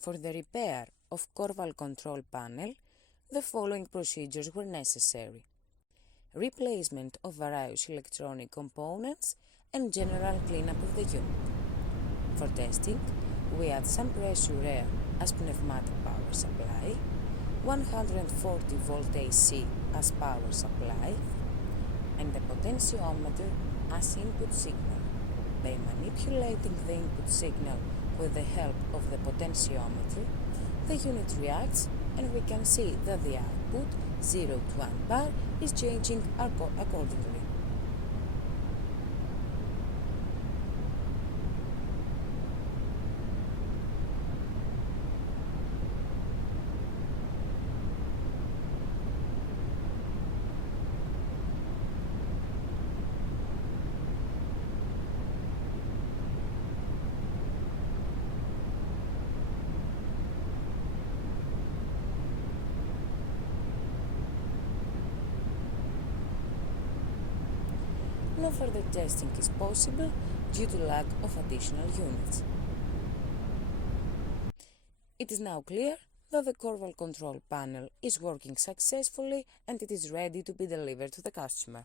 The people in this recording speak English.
For the repair of Korval control panel, the following procedures were necessary: replacement of various electronic components and general cleanup of the unit. For testing, we add some pressure air as pneumatic power supply, 140 volt AC as power supply, and the potentiometer as input signal. By manipulating the input signal with the help of the potentiometer, the unit reacts and we can see that the output 0 to 1 bar is changing accordingly. No further testing is possible due to lack of additional units. It is now clear that the Korval control panel is working successfully and it is ready to be delivered to the customer.